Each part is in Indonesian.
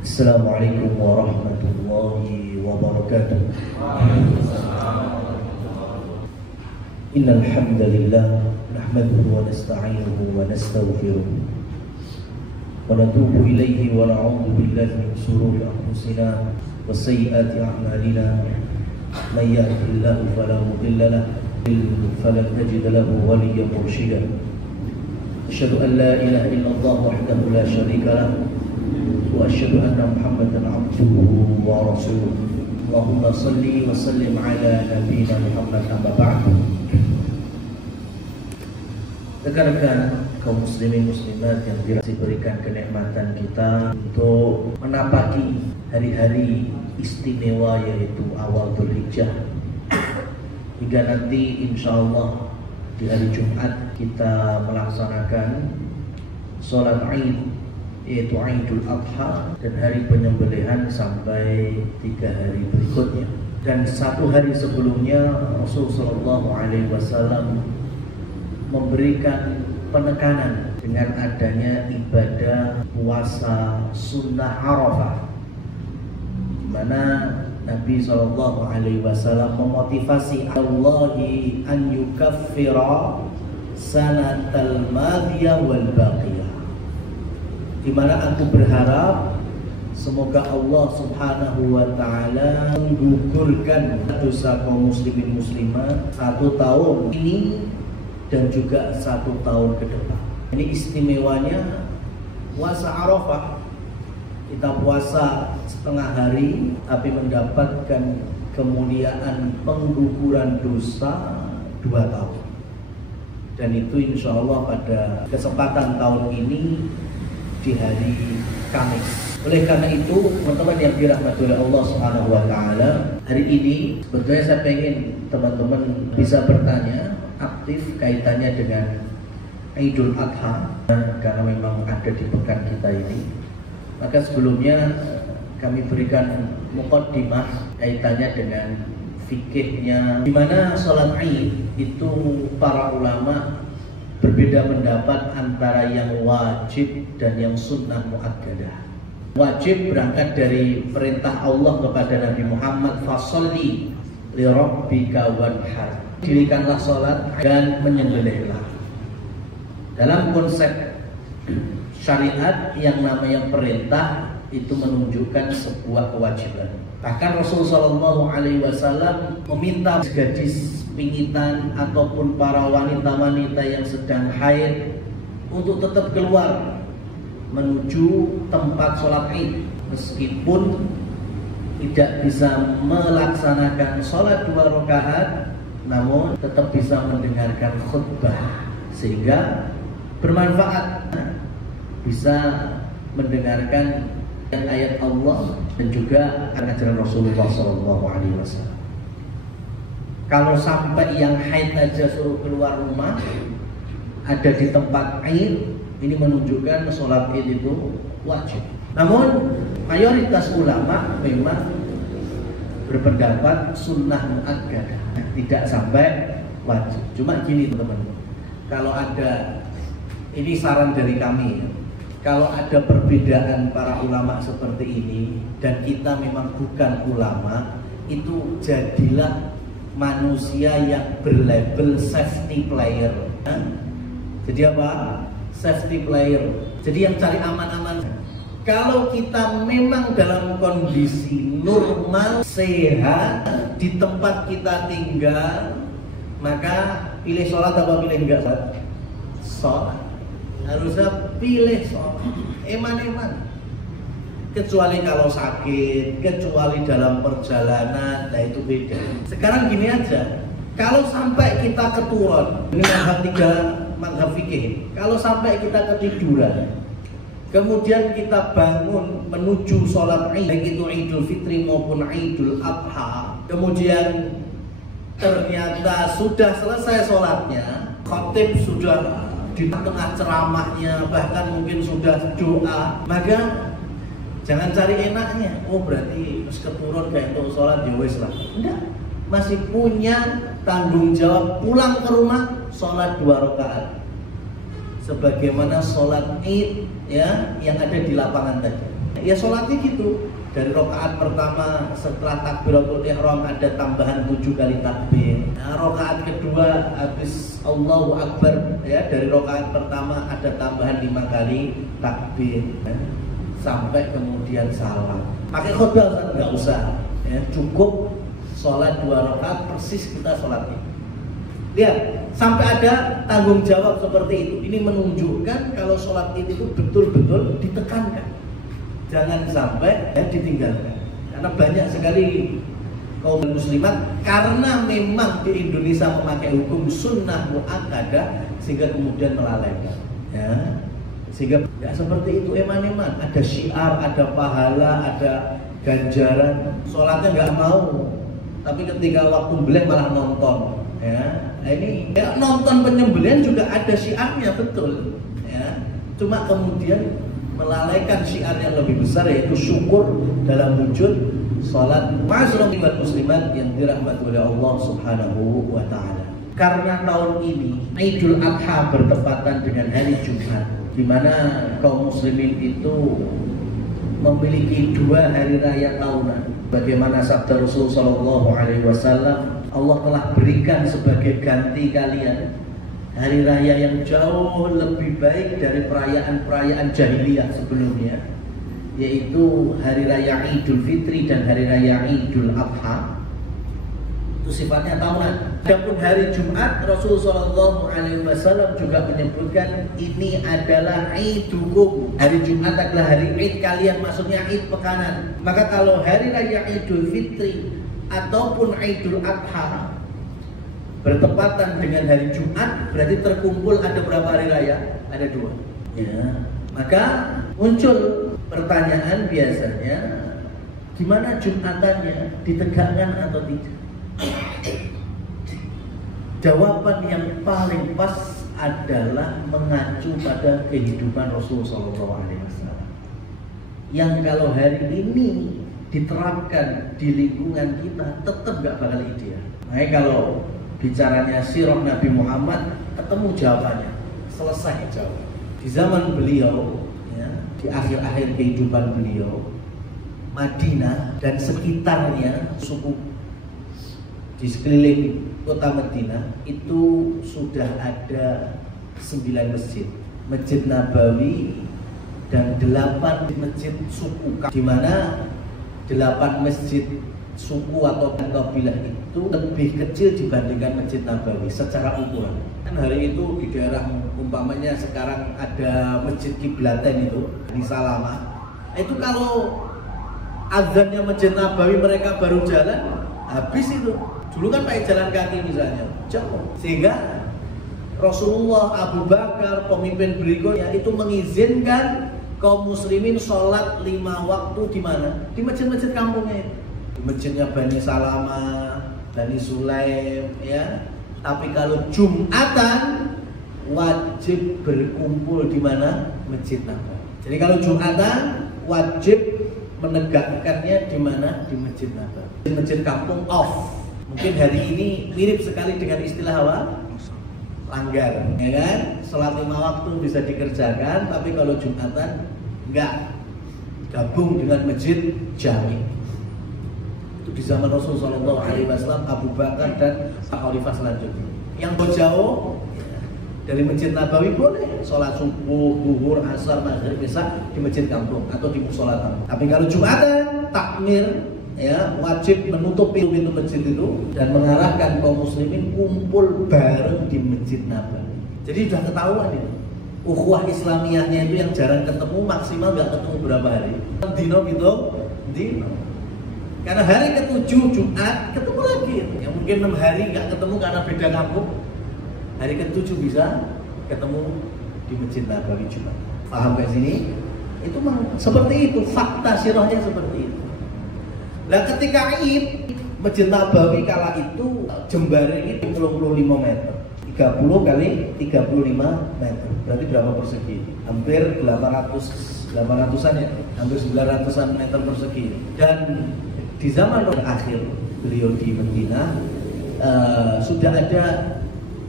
Assalamualaikum warahmatullahi wabarakatuh. Innal hamdalillah nahmaduhu wa nasta'inuhu wa nastaghfiruh wa natubu ilayhi wa na'udzu billahi min shururi anfusina wa sayyiati a'malina. May yahdihillahu fala mudilla lahu falan tajida lahu waliyyan mursyida. Asyhadu an la ilaha illallah wahdahu la syarika lahu wa asyhadu anna Muhammadan abduhu wa rasuluh. Allahumma salli wa sallim ala nabiyyina Muhammad amma ba'du. Rekan-rekan kaum muslimin muslimat yang diberikan kenikmatan kita untuk menapaki hari-hari istimewa, yaitu awal Dzulhijjah, hingga nanti insyaallah di hari Jumat kita melaksanakan sholat Id, yaitu Idul Adha, dan hari penyembelihan sampai 3 hari berikutnya. Dan 1 hari sebelumnya Rasulullah SAW memberikan penekanan dengan adanya ibadah puasa sunnah Arafah, di mana Nabi SAW memotivasi Allahi an yukaffira sanatal madiyah wal baqiyah, di mana aku berharap semoga Allah Subhanahu wa taala menggugurkan dosa kaum muslimin muslimat 1 tahun ini dan juga 1 tahun ke depan. Ini istimewanya puasa Arafah. Kita puasa setengah hari tapi mendapatkan kemuliaan pengguguran dosa 2 tahun. Dan itu insya Allah pada kesempatan tahun ini di hari Kamis. Oleh karena itu, teman-teman yang dirahmati oleh Allah Subhanahu wa taala, hari ini sebetulnya saya pengen teman-teman bisa bertanya aktif kaitannya dengan Idul Adha, karena memang ada di pekan kita ini. Maka sebelumnya kami berikan muqaddimah kaitannya dengan fikihnya, di mana sholat Id itu para ulama berbeda pendapat antara yang wajib dan yang sunnah muakkadah. Wajib berangkat dari perintah Allah kepada Nabi Muhammad, fasholli li rabbika wanhar, dirikanlah sholat dan menyembelihlah. Dalam konsep syariat yang namanya perintah itu menunjukkan sebuah kewajiban. Bahkan Rasulullah SAW meminta gadis pingitan ataupun para wanita-wanita yang sedang haid untuk tetap keluar menuju tempat sholat Id, meskipun tidak bisa melaksanakan sholat 2 rakaat, namun tetap bisa mendengarkan khutbah sehingga bermanfaat, bisa mendengarkan ayat Allah dan juga ajaran Rasulullah SAW. Kalau sampai yang haid aja suruh keluar rumah, ada di tempat Id, ini menunjukkan sholat Id itu wajib. Namun mayoritas ulama memang berpendapat sunnah muakkadah, tidak sampai wajib. Cuma gini teman-teman, kalau ada, ini saran dari kami, kalau ada perbedaan para ulama seperti ini dan kita memang bukan ulama, itu jadilah manusia yang berlabel safety player. Jadi apa? Safety player. Jadi yang cari aman-aman. Kalau kita memang dalam kondisi normal, sehat, di tempat kita tinggal, maka pilih sholat apa pilih enggak? Sholat. Harusnya pilih sholat. Eman-eman. Kecuali kalau sakit, kecuali dalam perjalanan, nah itu beda. Sekarang gini aja, kalau sampai kita keturun, ini mazhab fikih, kalau sampai kita ketiduran, kemudian kita bangun menuju sholat Id, baik itu Idul Fitri maupun Idul Adha, kemudian ternyata sudah selesai sholatnya, khatib sudah di tengah ceramahnya, bahkan mungkin sudah doa, maka jangan cari enaknya. Oh berarti harus keturun kayak untuk sholat ya wes lah. Enggak, masih punya tanggung jawab pulang ke rumah sholat 2 rakaat sebagaimana sholat Id ya yang ada di lapangan tadi. Ya sholatnya gitu. Dari rakaat pertama setelah takbiratul ihram ada tambahan 7 kali takbir. Nah, rakaat kedua habis Allahu Akbar ya, dari rakaat pertama ada tambahan 5 kali takbir ya, sampai kemudian salam. Pakai khutbah nggak usah ya, cukup sholat 2 rakaat persis kita sholatnya. Lihat, sampai ada tanggung jawab seperti itu. Ini menunjukkan kalau sholat itu betul-betul ditekankan. Jangan sampai ya, ditinggalkan. Karena banyak sekali kaum muslimat karena memang di Indonesia memakai hukum sunnah muakkadah sehingga kemudian melalaikan. Ya, sehingga ya seperti itu eman-eman. Ada syiar, ada pahala, ada ganjaran. Sholatnya nggak mau, tapi ketika waktu beliau malah nonton. Ya, ini ya, nonton penyembelihan juga ada syiarnya betul. Ya, cuma kemudian melalaikan syiar yang lebih besar yaitu syukur dalam wujud salat. Ma'asyiral muslimat yang dirahmati oleh Allah Subhanahu wa taala. Karena tahun ini Idul Adha bertepatan dengan hari Jumat, di mana kaum muslimin itu memiliki 2 hari raya tahunan. Bagaimana sabda Rasul sallallahu alaihi wasallam, Allah telah berikan sebagai ganti kalian hari raya yang jauh lebih baik dari perayaan-perayaan jahiliyah sebelumnya, yaitu hari raya Idul Fitri dan hari raya Idul Adha. Itu sifatnya tahunan. Adapun hari Jumat, Rasulullah SAW juga menyebutkan ini adalah Idukum. Hari Jumat adalah hari Id kalian, maksudnya Id pekanan. Maka kalau hari raya Idul Fitri ataupun Idul Adha bertepatan dengan hari Jumat, berarti terkumpul ada berapa hari raya? Ada 2. Ya, maka muncul pertanyaan biasanya, gimana Jumatannya, ditegakkan atau tidak? Jawaban yang paling pas adalah mengacu pada kehidupan Rasulullah SAW. Yang kalau hari ini diterapkan di lingkungan kita, tetap gak bakal ideal. Nah, kalau bicaranya sirah Nabi Muhammad, ketemu jawabannya, selesai jawab. Di zaman beliau, ya, di akhir-akhir kehidupan beliau, Madinah dan sekitarnya, suku di sekeliling kota Madinah itu sudah ada 9 masjid, Masjid Nabawi dan 8 masjid suku, di mana 8 masjid suku atau kabilah itu lebih kecil dibandingkan Masjid Nabawi secara ukuran. Kan hari itu di daerah umpamanya sekarang ada Masjid Kiblatain itu di Salama. Itu kalau azannya Masjid Nabawi mereka baru jalan, habis itu. Dulu kan pakai jalan kaki misalnya, jauh. Sehingga Rasulullah, Abu Bakar, pemimpin berikutnya itu mengizinkan kaum muslimin sholat 5 waktu di mana? Di masjid-masjid kampungnya itu. Masjidnya Bani Salama, Bani Sulaim, ya. Tapi kalau Jumatan wajib berkumpul di mana? Masjid Nabawi. Jadi kalau Jumatan wajib menegakkannya di mana? Di Masjid Nabawi. Di masjid kampung off. Mungkin hari ini mirip sekali dengan istilah apa? Langgar, ya kan? Sholat 5 waktu bisa dikerjakan, tapi kalau Jumatan enggak, gabung dengan masjid jami. Itu di zaman Rasulullah SAW, Abu Bakar dan Khalifah selanjutnya. Yang jauh dari Masjid Nabawi boleh sholat subuh, zuhur, asar, maghrib, isya di masjid kampung atau di musola kampung. Tapi kalau Jumatan takmir, ya, wajib menutup pintu masjid itu dan mengarahkan kaum muslimin kumpul bareng di Masjid Nabawi. Jadi sudah ketahuan itu. Ukhuwah Islamiyahnya itu yang jarang ketemu, maksimal nggak ketemu berapa hari? Dino gitu, dino. Karena hari ke-7 Jumat ketemu lagi. Yang mungkin 6 hari nggak ketemu karena beda kampung. Hari ke-7 bisa ketemu di Masjid Nabawi Jumat. Paham ke sini? Itu seperti itu, fakta sirahnya seperti itu. Nah, ketika Id, Masjid Nabawi kala itu jembarnya ini 25 meter, 30 kali 35 meter, berarti berapa persegi? Hampir 800-an ya, hampir 900-an meter persegi. Dan di zaman akhir beliau di Madinah sudah ada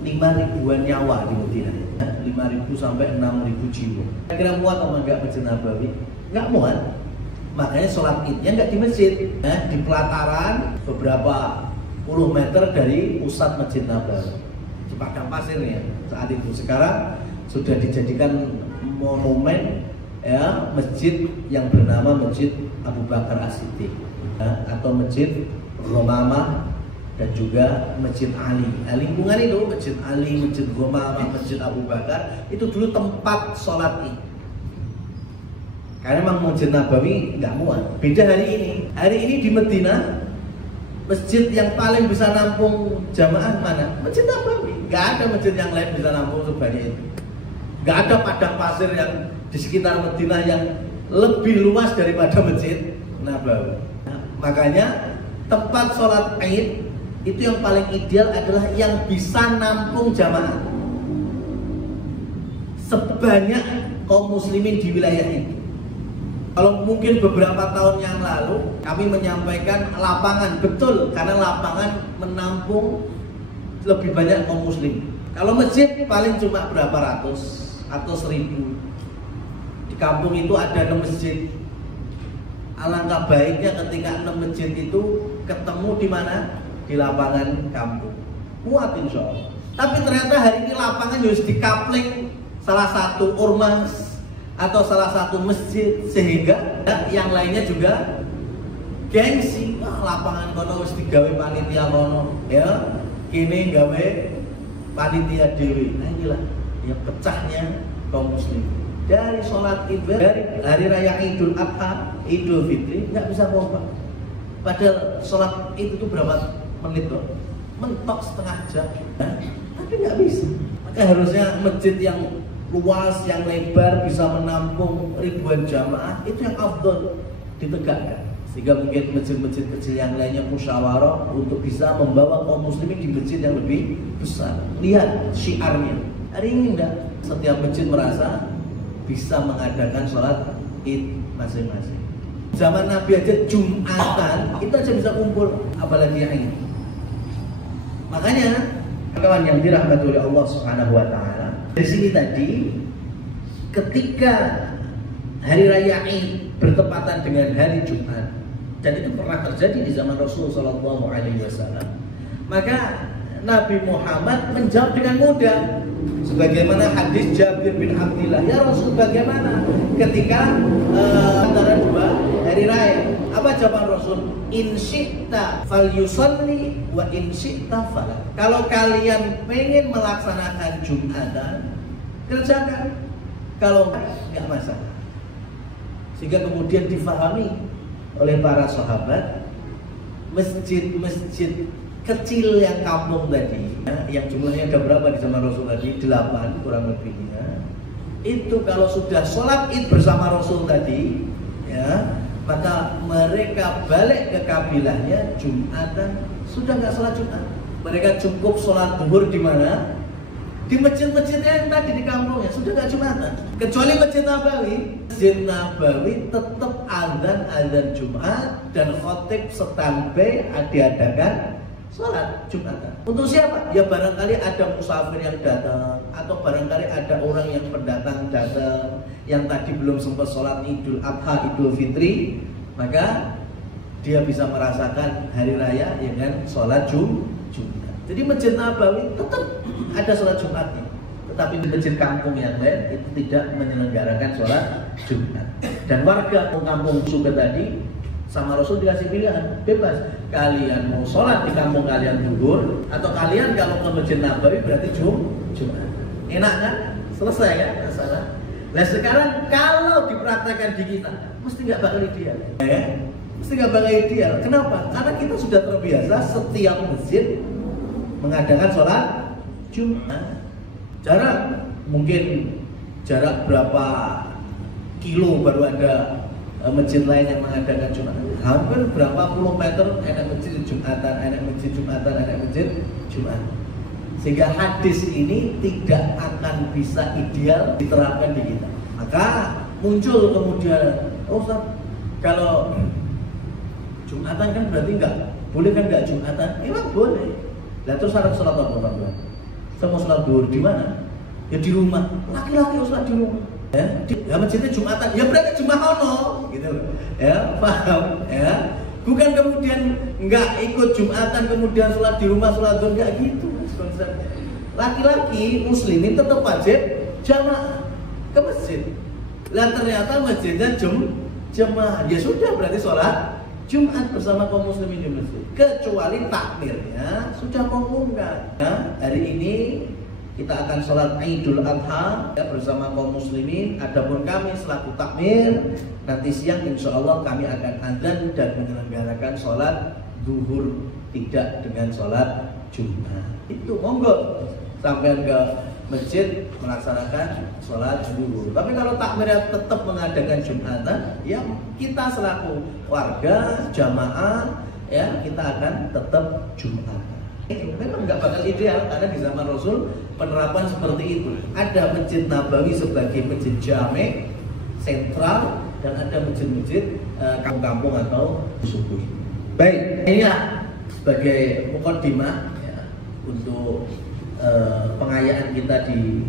5.000-an nyawa di Madinah, 5.000 sampai 6.000 jiwa. Kira-kira muat apa enggak Masjid Nabawi? Enggak muat. Makanya sholat idnya nggak di masjid, di pelataran beberapa puluh meter dari pusat Masjid Nabawi di padang pasir ya saat itu. Sekarang sudah dijadikan monumen ya, masjid yang bernama Masjid Abu Bakar As-Siddiq ya, atau Masjid Ghamamah dan juga Masjid Ali. Nah, lingkungan itu Masjid Ali, Masjid Ghamamah, Masjid Abu Bakar itu dulu tempat sholat id. Karena memang Masjid Nabawi nggak muat. Beda hari ini. Hari ini di Madinah, masjid yang paling bisa nampung jamaah mana? Masjid Nabawi. Nggak ada masjid yang lain bisa nampung sebanyak itu. Nggak ada padang pasir yang di sekitar Madinah yang lebih luas daripada Masjid Nabawi. Nah, makanya tempat sholat id itu yang paling ideal adalah yang bisa nampung jamaah sebanyak kaum muslimin di wilayah itu. Kalau mungkin beberapa tahun yang lalu kami menyampaikan lapangan, betul, karena lapangan menampung lebih banyak kaum muslim. Kalau masjid paling cuma berapa ratus atau 1000. Di kampung itu ada 6 masjid. Alangkah baiknya ketika 6 masjid itu ketemu di mana? Di lapangan kampung. Muat insya Allah. Tapi ternyata hari ini lapangan harus dikapling salah satu ormas atau salah satu masjid, sehingga yang lainnya juga gengsi. Lapangan kono wis digawe panitia kono ya, kini gawe panitia dewi. Nah inilah yang pecahnya kaum muslim. Dari sholat id, dari hari raya Idul Adha, Idul Fitri nggak bisa kompak. Padahal sholat id itu berapa menit loh? Mentok setengah jam, tapi nggak bisa. Maka harusnya masjid yang luas, yang lebar, bisa menampung ribuan jamaah, itu yang afdol ditegakkan. Sehingga mungkin masjid-masjid kecil yang lainnya musyawarah untuk bisa membawa kaum muslimin di masjid yang lebih besar. Lihat syiarnya. Hari ini enggak, setiap masjid merasa bisa mengadakan sholat id masing-masing. Zaman Nabi aja Jumatan itu aja bisa kumpul, apalagi yang ini. Makanya kawan yang dirahmati oleh Allah Subhanahu wa taala, dari sini tadi ketika hari raya Id bertepatan dengan hari Jumat, dan itu pernah terjadi di zaman Rasul Shallallahu Alaihi Wasallam, maka Nabi Muhammad menjawab dengan mudah, sebagaimana hadis Jabir bin Abdillah, ya Rasul, bagaimana ketika antara dua hari raya? Apa jawaban Rasul? In syi'ta falyusalli wa in syi'ta fala. Kalau kalian pengen melaksanakan Jumatan, kerjakan. Kalau nggak masalah. Sehingga kemudian difahami oleh para sahabat, masjid-masjid kecil yang kampung tadi, yang jumlahnya ada berapa di zaman Rasul tadi? 8 kurang lebihnya. Itu kalau sudah sholat id bersama Rasul tadi, ya, maka mereka balik ke kabilahnya Jumatan, sudah nggak sholat Jumat. Mereka cukup sholat zuhur di mana? Di masjid-masjid yang tadi di kampungnya, sudah nggak Jumatan. Kecuali Masjid Nabawi. Masjid Nabawi tetap azan Jumat dan khotib standby diadakan sholat Jumatan. Untuk siapa? Ya barangkali ada musafir yang datang, atau barangkali ada orang yang pendatang datang yang tadi belum sempat sholat Idul Adha, Idul Fitri, maka dia bisa merasakan hari raya dengan sholat Jumat. Jadi Masjid Nabawi tetap ada sholat Jumatnya, tetapi di masjid kampung yang lain itu tidak menyelenggarakan sholat Jumat. Dan warga kampung juga tadi sama Rasul dikasih pilihan, bebas. Kalian mau sholat di kampung kalian zuhur, atau kalian kalau ke Masjid Nabawi berarti Jumat. Enak kan? Selesai kan? Masalah. Nah sekarang kalau dipraktekkan di kita, mesti nggak bakal ideal. Mesti nggak bakal ideal. Kenapa? Karena kita sudah terbiasa setiap masjid mengadakan sholat Jumat. Jarak mungkin jarak berapa kilo baru ada masjid lain yang mengadakan Jumat. Hampir berapa puluh meter ada masjid Jumatan, ada masjid Jumatan, ada masjid Jumat. Sehingga hadis ini tidak akan bisa ideal diterapkan di kita. Maka muncul kemudian, oh Ustaz, kalau Jumatan kan berarti enggak boleh kan, enggak Jumatan? Memang boleh. Lah terus harus sholat apa? Saya mau sholat zuhur di mana? Ya di rumah. Laki-laki sholat di rumah. Ya masjidnya Jumatan, ya berarti Jumat ono, gitu loh. Ya, paham? Ya. Bukan kemudian nggak ikut Jumatan kemudian sholat di rumah, sholat zuhur, nggak gitu konsepnya. Laki-laki muslimin tetap wajib jamaah ke masjid. Lah ternyata masjidnya jemaah, ya sudah berarti sholat Jumat bersama kaum muslimin di masjid. Kecuali takmirnya sudah mengumumkan. Nah, hari ini kita akan sholat Idul Adha ya, bersama kaum muslimin. Adapun kami selaku takmir, nanti siang insya Allah kami akan adzan dan menyelenggarakan sholat zuhur, tidak dengan sholat Jumat. Itu monggo sampai ke masjid melaksanakan sholat zuhur. Tapi kalau takmirnya tetap mengadakan Jumatan, ya kita selaku warga jamaah ya kita akan tetap Jumatan. Memang nggak bakal ideal karena di zaman Rasul penerapan seperti itu. Ada Masjid Nabawi sebagai masjid jame sentral dan ada masjid-masjid kampung-kampung atau suku. Baik, ini ya sebagai mukaddimah ya, untuk pengayaan kita di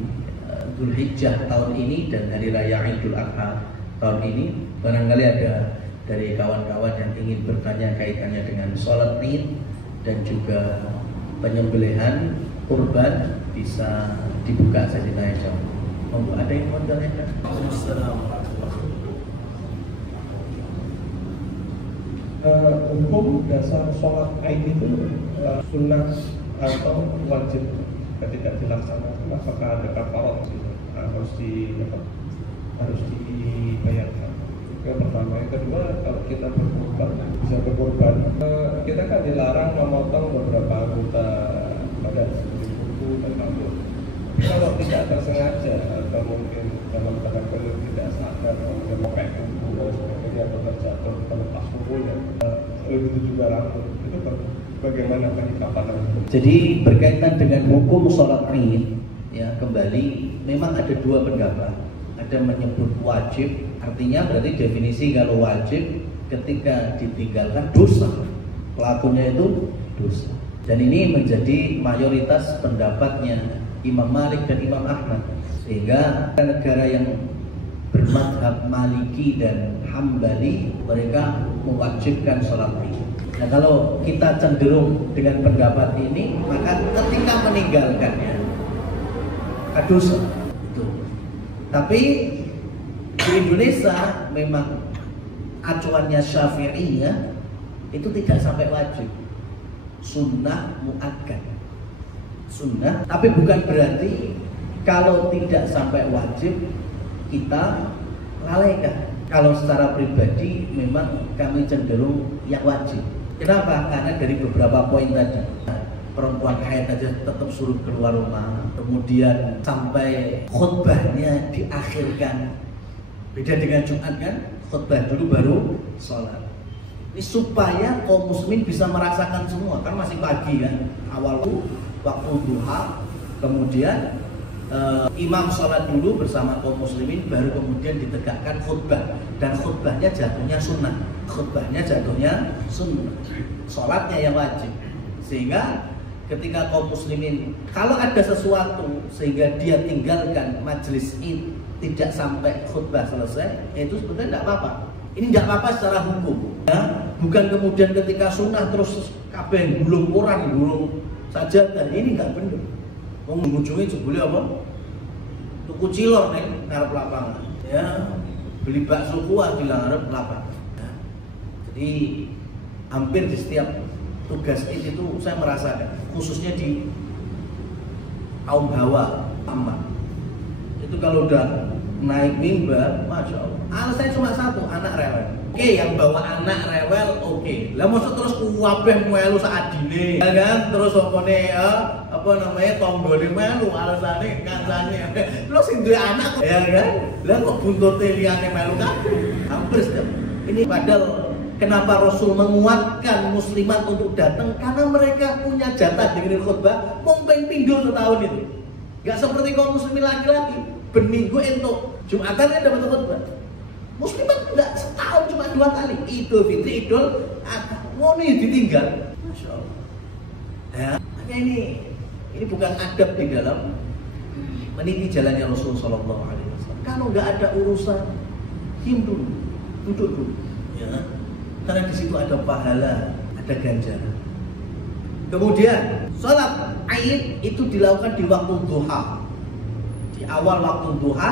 Dzulhijjah tahun ini dan Hari Raya Idul Adha tahun ini. Barangkali ada dari kawan-kawan yang ingin bertanya kaitannya dengan sholat Id dan juga penyembelihan kurban, bisa dibuka saja tanya jawab. Monggo, ada yang mau bertanya? Hukum dasar sholat Id itu sunnah atau wajib ketika dilaksanakan, apakah ada kafarat harus dibayarkan? Yang pertama. Yang kedua, kalau kita berkorban, bisa berkorban, kita kan dilarang memotong beberapa anggota badan seperti kuku dan rambut. Kalau tidak tersengaja atau mungkin dalam keadaan tidak sadar, kemudian memakai kuku dan sebagainya atau terjatuh terlepas kukunya, begitu juga rambut, itu bagaimana penyikapan itu? Jadi berkaitan dengan hukum sholat Id, ya kembali memang ada dua pendapat. Ada menyebut wajib, artinya berarti definisi kalau wajib ketika ditinggalkan dosa, pelakunya itu dosa. Dan ini menjadi mayoritas pendapatnya Imam Malik dan Imam Ahmad. Sehingga negara yang bermadzhab Maliki dan Hambali mereka mewajibkan sholat Id. Nah kalau kita cenderung dengan pendapat ini, maka ketika meninggalkannya dosa. Tapi di Indonesia memang acuannya Syafi'iyah itu tidak sampai wajib, sunnah muakkad, sunnah. Tapi bukan berarti kalau tidak sampai wajib kita lalaikan. Kalau secara pribadi memang kami cenderung yang wajib. Kenapa? Karena dari beberapa poin tadi. Perempuan haid aja tetap suruh keluar rumah, kemudian sampai khutbahnya diakhirkan. Beda dengan Jumat kan, khutbah dulu baru sholat. Ini supaya kaum muslimin bisa merasakan semua, kan masih pagi kan, awal waktu duha, kemudian imam sholat dulu bersama kaum muslimin, baru kemudian ditegakkan khutbah, dan khutbahnya jatuhnya sunnah, sholatnya yang wajib. Sehingga ketika kaum muslimin kalau ada sesuatu sehingga dia tinggalkan majelis Id tidak sampai khutbah selesai, itu sebenarnya tidak apa-apa. Ini tidak apa-apa secara hukum ya. Bukan kemudian ketika sunnah terus kabeh gulung orang gulung saja, dan ini nggak benar. Ujungnya jebule apa? Tuku cilor nih ngarep lapangan ya, beli bakso kuah di ngarep lapangan ya. Jadi hampir di setiap tugas Id itu saya merasakan, khususnya di kaum hawa amat. Itu kalau udah naik mimbar, masya Allah. Alasannya cuma satu, anak rewel. Oke, yang bawa anak rewel, oke. Lah maksud terus kuwabeh melu saadine, ya kan? Terus apa namanya tonggone melu, alasannya kancane. Terus sing duwe anak, ya kan? Lah kok buntute liyane melu kan? Hampir setiap. Ini padahal kenapa Rasul menguatkan muslimat untuk datang? Karena mereka punya jatah dengerin khutbah, mungkin pindul setahun itu. Gak seperti kaum muslimin laki-laki, berminggu entuk, Jumatannya dapat khutbah. Muslimat enggak, setahun cuma 2 kali. Idul Fitri, Idul Adha, mau nih ditinggal. Masya Allah. Ya, makanya ini bukan adab di dalam meniti jalannya Rasul Sallallahu Alaihi Wasallam. Kalau nggak ada urusan, diam dulu, duduk dulu, ya. Karena di situ ada pahala, ada ganjaran. Kemudian sholat Aid itu dilakukan di waktu duha, di awal waktu duha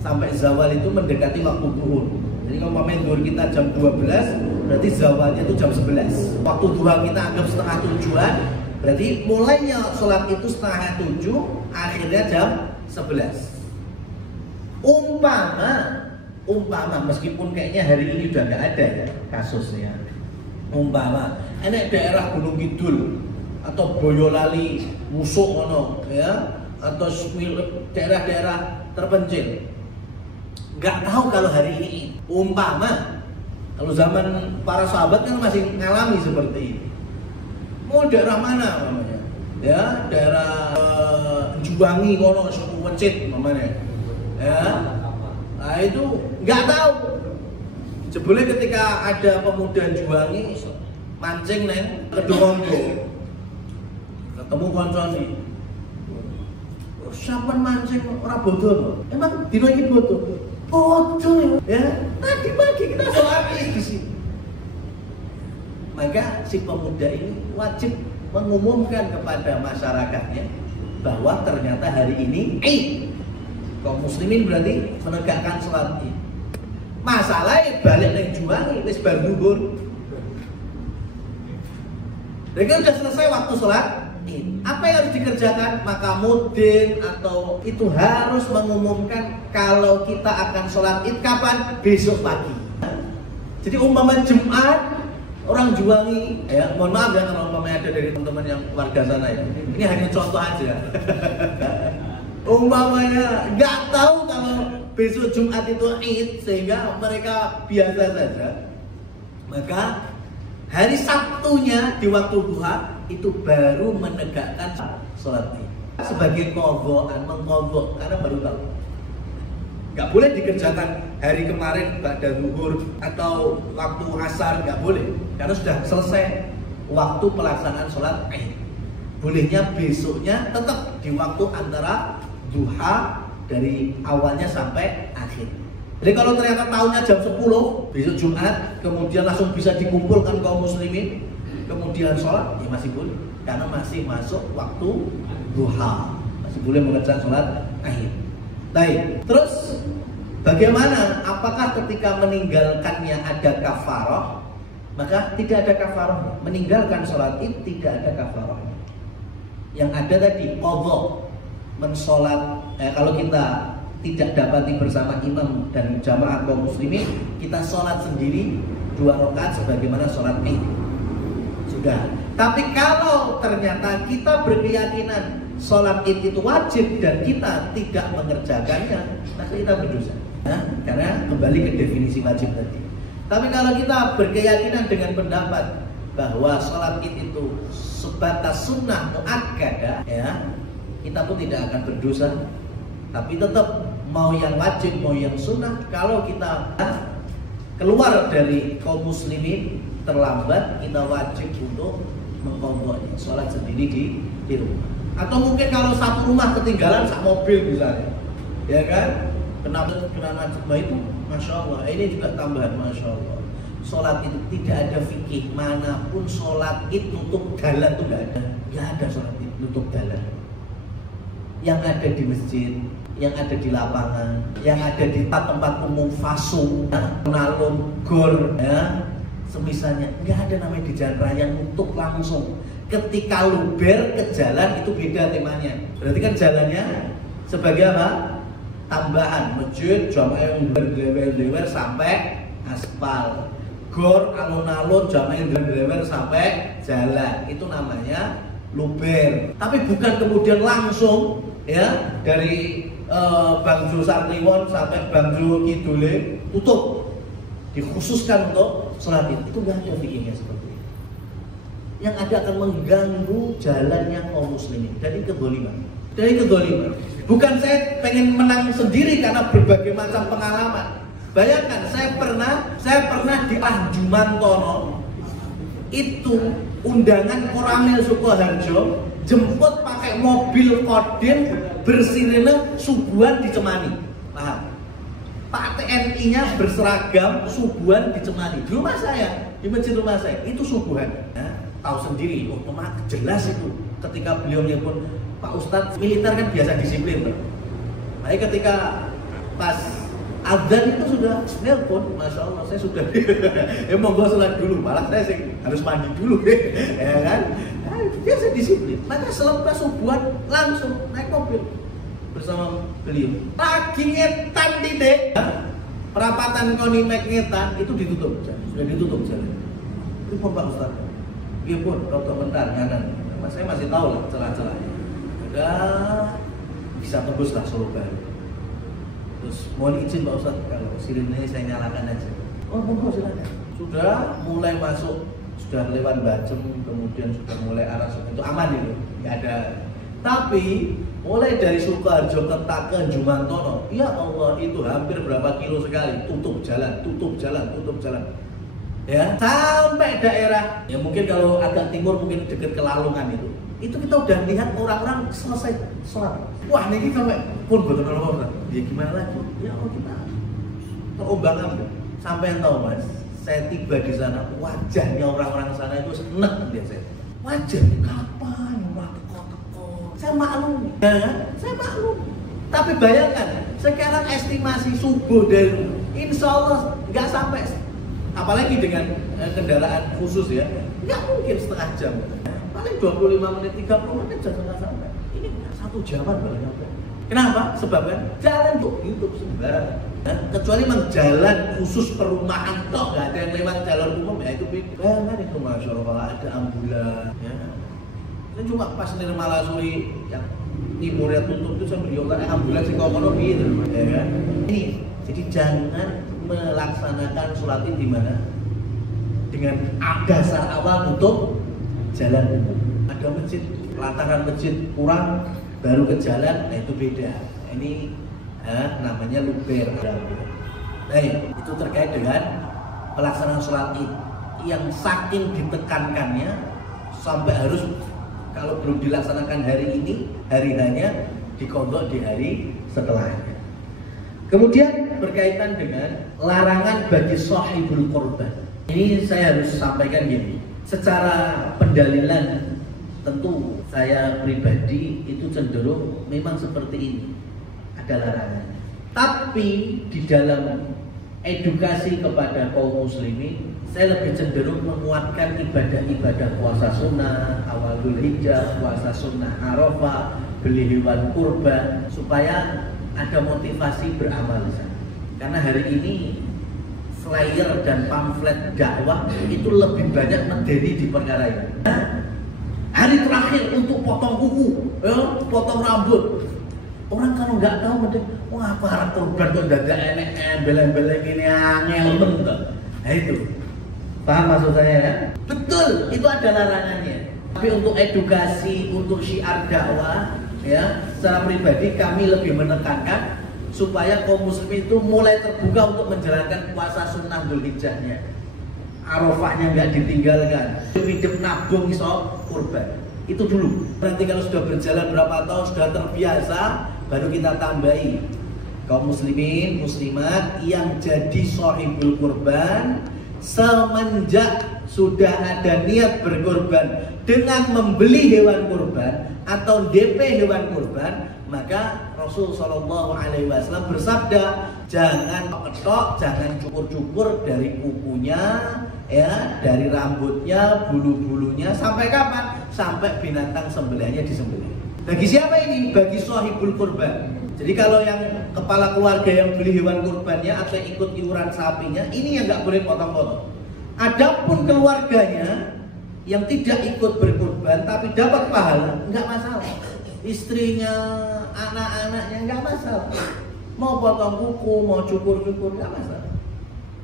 sampai zawal itu mendekati waktu zuhur. Jadi kalau pemain zuhur kita jam 12, berarti zawalnya itu jam 11. Waktu duha kita anggap setengah 7-an, berarti mulainya sholat itu setengah 7, akhirnya jam 11. Umpama meskipun kayaknya hari ini udah nggak ada ya kasusnya. Umpama enek daerah Gunung Kidul atau Boyolali Musuk ngono ya, atau daerah-daerah terpencil. Nggak tahu kalau hari ini. Umpama kalau zaman para sahabat kan masih ngalami seperti ini. Mau daerah mana namanya? Ya, daerah Juwangi ngono suku Wecit namanya. Ya. Nah itu nggak tahu. Jebule ketika ada pemuda Juwangi mancing neng Kedungonggo, ketemu koncone. Siapa mancing ora bodoh? Emang dino iki bodoh? Bodoh ya. Tadi pagi kita sholat di sini. Maka si pemuda ini wajib mengumumkan kepada masyarakatnya bahwa ternyata hari ini kaum muslimin berarti menegakkan sholat Id. Masalahnya balik neng Juwangi wis bar zuhur. Dan kan sudah selesai waktu sholat Id. Apa yang harus dikerjakan? Maka mudin atau itu harus mengumumkan kalau kita akan sholat Id kapan? Besok pagi. Jadi umpama Jumat orang Juwangi, ya mohon maaf ya kalau umpamanya ada dari teman-teman yang warga sana ya. Ini hanya contoh aja. Umpamanya nggak tahu kalau besok Jumat itu Id sehingga mereka biasa saja, maka hari Sabtunya di waktu duha itu baru menegakkan sholat Id sebagai qadhaan, mengqadha karena baru tahu. Nggak boleh dikerjakan hari kemarin ba'da zuhur atau waktu asar, nggak boleh karena sudah selesai waktu pelaksanaan sholat Id. Bolehnya besoknya tetap di waktu antara duha dari awalnya sampai akhir. Jadi kalau ternyata tahunnya jam 10 besok Jumat, kemudian langsung bisa dikumpulkan kaum muslimin, kemudian sholat, ya masih boleh karena masih masuk waktu duha, masih boleh mengerjakan sholat akhir. Baik, terus bagaimana? Apakah ketika meninggalkannya ada kafarah? Maka tidak ada kafarah. Meninggalkan sholat Id tidak ada kafarah. Yang ada tadi qadha. Mensolat, kalau kita tidak dapati bersama imam dan jamaah kaum muslimin, kita sholat sendiri 2 rakaat sebagaimana sholat Id. Sudah. Tapi kalau ternyata kita berkeyakinan sholat Id itu wajib dan kita tidak mengerjakannya, maka kita berdosa. Nah, karena kembali ke definisi wajib tadi. Tapi kalau kita berkeyakinan dengan pendapat bahwa sholat Id itu sebatas sunnah muakkadah, ya, kita pun tidak akan berdosa. Tapi tetap mau yang wajib mau yang sunnah, kalau kita keluar dari kaum muslimin terlambat, kita wajib untuk mengqadhanya, sholat sendiri di rumah. Atau mungkin kalau satu rumah ketinggalan sak mobil misalnya, ya kan, kena najmah itu, masya Allah. Ini juga tambahan, masya Allah. Sholat itu tidak ada fikih manapun sholat itu nutup dalan itu nggak ada sholat itu nutup dalan. Yang ada di masjid, yang ada di lapangan, yang ada di tempat umum fasum, alun-alun, gor, ya, semisalnya nggak ada namanya di jalan raya nutup langsung. Ketika luber ke jalan itu beda temanya. Berarti kan jalannya sebagai apa? Tambahan masjid, jamaah yang berlewer-lewer sampai aspal. Gor, alun-alun, jamaah yang berlewer sampai jalan. Itu namanya luber. Tapi bukan kemudian langsung ya dari Bangjo Sarkliwon sampai Bangjo Kidule tutup, dikhususkan untuk sholat itu nggak ada fikihnya seperti itu. Yang ada akan mengganggu jalannya kaum muslimin dari kedoliman. Bukan saya pengen menang sendiri karena berbagai macam pengalaman. Bayangkan saya pernah di Jumantono itu undangan Koramil Sukoharjo jemput pakai mobil Kodim bersirene subuhan dicemani. Paham? Pak TNI-nya berseragam subuhan dicemani. Di rumah saya, di masjid rumah saya itu subuhan. Nah, tahu sendiri, otomatis jelas itu. Ketika beliau pun Pak Ustadz, militer kan biasa disiplin. Baik ketika pas adzan itu sudah nelpon, masya Allah saya sudah monggo sholat dulu, malah saya harus mandi dulu, ya kan? Nah, biasa disiplin. Maka selepas subuhan langsung naik mobil bersama beliau. Lagi ngetan titik, perapatan Konimek ngetan itu ditutup, sudah ditutup jalan. Itu pun Pak Ustaz, dia pun rotok bentar kanan. Saya masih tahu lah celah-celahnya. Udah bisa tembus lah Solo Baru. Terus mohon izin Pak Ustaz, kalau sirinenya saya nyalakan aja. Oh monggo silakan. Sudah mulai masuk, sudah lewat Bacem, kemudian sudah mulai arah itu aman itu, nggak ada. Tapi mulai dari Sukoharjo ke Taken Jumantono, ya Allah itu hampir berapa kilo sekali, tutup jalan, ya sampai daerah, ya mungkin kalau agak timur mungkin dekat ke Lalungan itu kita udah lihat orang-orang selesai sholat. Wah ini kita pun betul-betul ya gimana lagi? Ya Allah kita terombang-ambing. Sampai yang tahu Mas, saya tiba di sana wajahnya orang-orang sana itu seneng biasanya. Wajahnya kapan yang teko-teko? Saya maklum, ya kan? Saya maklum. Tapi bayangkan, sekarang estimasi subuh dari insya Allah nggak sampai, apalagi dengan kendaraan khusus ya, nggak mungkin setengah jam. Paling 25 menit, 30 menit saja nggak sampai. Ini 1 jaman baru nyampe. Kenapa? Sebab kan jalan untuk sembarang. Nah, kecuali memang jalan khusus perumahan toh nggak ada yang lewat jalan umum ya itu bayangkan itu masya Allah ada ambulan. Ya. Saya cuma pas Nirmalasuri yang timurnya tutup itu saya beri ambulan sih kalau gitu, ya kan? Ini jadi jangan melaksanakan sholat di mana dengan dasar awal tutup jalan umum. Ada masjid, pelataran masjid kurang baru ke jalan, nah itu beda. Ini namanya luber. Baik, itu terkait dengan pelaksanaan sholat id yang saking ditekankannya sampai harus kalau belum dilaksanakan hari ini, hari hanya dikodok di hari setelahnya. Kemudian berkaitan dengan larangan bagi sahibul korban. Ini saya harus sampaikan gini. Secara pendalilan tentu saya pribadi itu cenderung memang seperti ini. Ada larangan. Tapi di dalam edukasi kepada kaum muslimin, saya lebih cenderung menguatkan ibadah-ibadah puasa sunnah, awal Dzulhijjah, puasa sunnah Arafah, beli hewan kurban, supaya ada motivasi beramal di sana. Karena hari ini flyer dan pamflet dakwah itu lebih banyak menjadi di perkara ini. Hari terakhir untuk potong kuku, potong rambut. Orang kalau nggak tahu mending, wah para korban kok dadak enek beleng-beleng ini angel bentar. Nah itu, paham maksud saya ya? Betul, itu ada larangannya. Tapi untuk edukasi, untuk syiar dakwah, ya, secara pribadi kami lebih menekankan supaya kaum muslim itu mulai terbuka untuk menjalankan puasa sunnah Dzulhijjahnya. Arafahnya nggak ditinggalkan, hidup nabung iso kurban. Itu dulu. Nanti kalau sudah berjalan berapa tahun sudah terbiasa, baru kita tambahi kaum muslimin, muslimat yang jadi sahibul kurban semenjak sudah ada niat berkorban dengan membeli hewan kurban atau DP hewan kurban, maka Rasul Shallallahu Alaihi Wasallam bersabda, jangan ketok, jangan cukur-cukur dari kukunya, ya, dari rambutnya, bulu-bulunya, sampai kapan? Sampai binatang sembelihnya disembelih. Bagi siapa ini? Bagi sahibul kurban. Jadi kalau yang kepala keluarga yang beli hewan kurbannya atau ikut iuran sapinya, ini yang nggak boleh potong-potong. Adapun keluarganya yang tidak ikut berkurban tapi dapat pahala, nggak masalah. Istrinya, anak-anaknya nggak masalah. Mau potong kuku, mau cukur-cukur nggak masalah.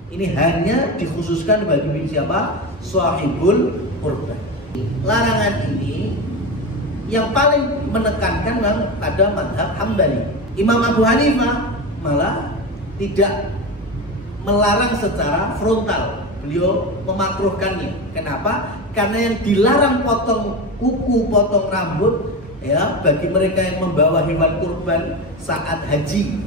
Ini hanya dikhususkan bagi siapa? Sahibul kurban. Larangan ini yang paling menekankan pada mazhab Hambali. Imam Abu Hanifah malah tidak melarang secara frontal. Beliau memakruhkannya. Kenapa? Karena yang dilarang potong kuku, potong rambut ya bagi mereka yang membawa hewan kurban saat haji.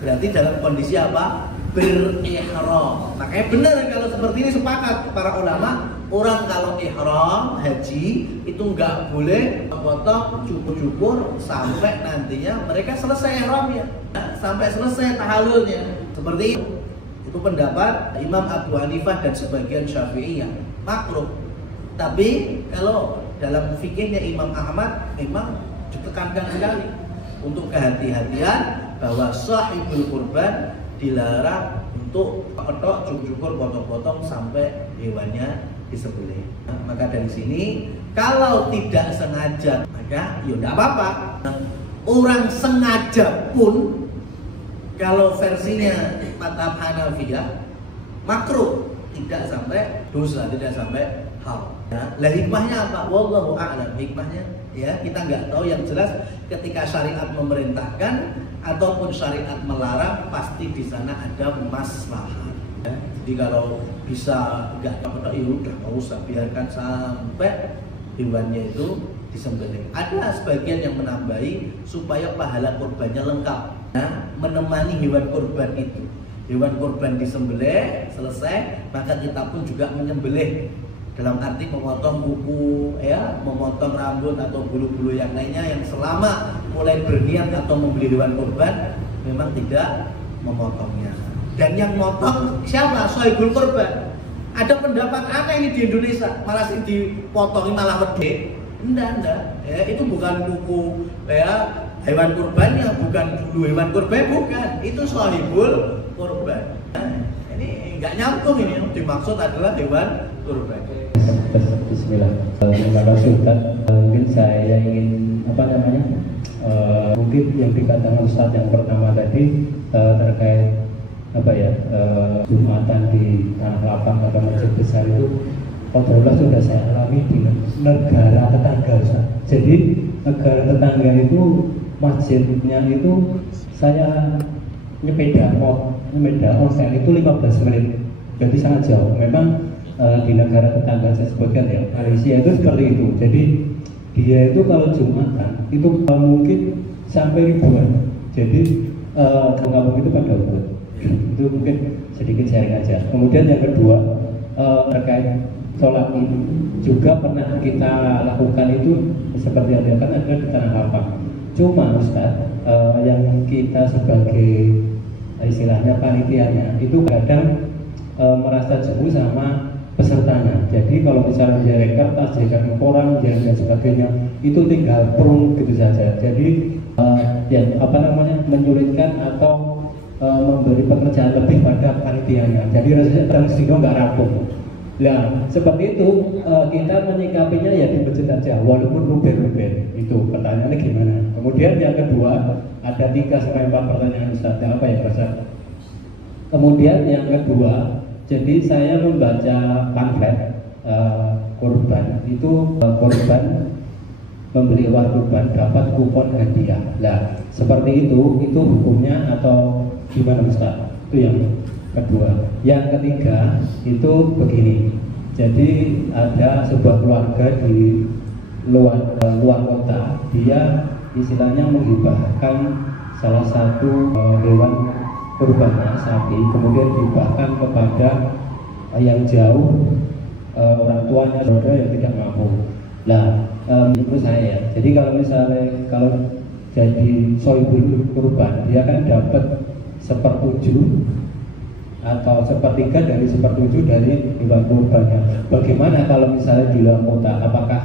Berarti dalam kondisi apa? Berihram. Makanya benar kalau seperti ini, sepakat para ulama, orang kalau ihram haji itu nggak boleh potong cukur-cukur sampai nantinya mereka selesai ihramnya, sampai selesai tahallulnya. Seperti itu pendapat Imam Abu Hanifah dan sebagian Syafi'iyah, makruh. Tapi kalau dalam fikihnya Imam Ahmad memang ditekankan sekali untuk kehati-hatian bahwa sahibul kurban dilarang untuk petok, cukur, potong-potong sampai hewannya disembelih. Maka dari sini kalau tidak sengaja maka ya tidak apa-apa. Orang sengaja pun kalau versinya mazhab Hanafiyah makruh, tidak sampai dosa, tidak sampai hal. Lah hikmahnya apa? Wallahu a'lam. Hikmahnya ya kita nggak tahu. Yang jelas ketika syariat memerintahkan ataupun syariat melarang, pasti di sana ada maslahat. Jadi kalau bisa nggak dapat, ya udah nggak usah, biarkan sampai hewannya itu disembelih. Ada sebagian yang menambahi supaya pahala kurbannya lengkap. Nah, menemani hewan kurban itu, hewan kurban disembelih selesai, maka kita pun juga menyembelih. Dalam arti memotong kuku, ya, memotong rambut atau bulu-bulu yang lainnya yang selama mulai berniat atau membeli hewan kurban memang tidak memotongnya. Dan yang motong siapa? Sohibul kurban. Ada pendapat aneh ini di Indonesia, malah sih dipotongin malah gede. Enggak. Ya, itu bukan kuku ya hewan kurbannya, bukan bulu hewan kurban, bukan. Itu sohibul kurban. Nah, ini enggak nyambung ini. Yang dimaksud adalah hewan kurban. Bismillah. Terima kasih Ustaz. Mungkin saya ingin mungkin yang dikatakan Ustaz yang pertama tadi terkait Jumatan di Tanah Lapang atau masjid besar itu alhamdulillah sudah saya alami di negara tetangga Ustaz. Jadi negara tetangga itu masjidnya itu saya nyepeda onsen itu 15 menit. Jadi sangat jauh. Memang di negara tetangga saya sebutkan ya, Malaysia itu seperti itu. Jadi dia itu kalau Jumatan itu mungkin sampai ribuan. Jadi kampung itu pada umur. Itu mungkin sedikit sharing aja. Kemudian yang kedua terkait sholat itu juga pernah kita lakukan itu seperti yang kan ada di Tanah Lapang. Cuma Ustaz yang kita sebagai istilahnya panitianya itu kadang merasa jauh sama pesertanya. Jadi kalau misalnya jalan kertas, jalan koran, jalan dan sebagainya itu tinggal prung gitu saja. Jadi menyulitkan atau memberi pekerjaan lebih pada panitianya. Jadi rasanya mesti nggak rampung. Nah seperti itu kita menyikapinya ya di masjid aja, walaupun luber-luber. Itu pertanyaannya gimana? Kemudian yang kedua ada 3-4 pertanyaan Ustaz. Apa ya Ustaz? Kemudian yang kedua, jadi saya membaca pamflet kurban itu korban membeli hewan kurban dapat kupon hadiah. Nah seperti itu hukumnya atau gimana Ustaz? Itu yang kedua. Yang ketiga itu begini. Jadi ada sebuah keluarga di luar kota, dia istilahnya menghibahkan salah satu hewan kurbannya sapi, kemudian dihibahkan kepada yang jauh, orang tuanya, saudara yang tidak mampu. Nah, menurut saya, jadi kalau misalnya jadi sohibul kurban, dia kan dapat 1/7 atau 1/3 dari 1/7 dari hewan kurbannya. Bagaimana kalau misalnya di luar kota, apakah